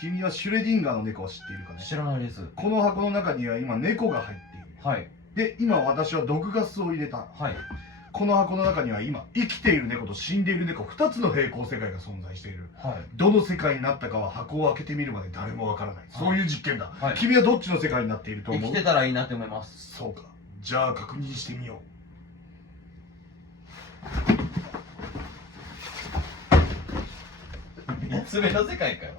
君はシュレディンガーの猫を知っているかね。知らないです。この箱の中には今猫が入っている。はい。で、今私は毒ガスを入れた。はい。この箱の中には今生きている猫と死んでいる猫2つの平行世界が存在している。はい。どの世界になったかは箱を開けてみるまで誰もわからない。そういう実験だ。はい。君はどっちの世界になっていると思う？生きてたらいいなって思います。そうか。じゃあ確認してみよう。3つ目の世界かよ。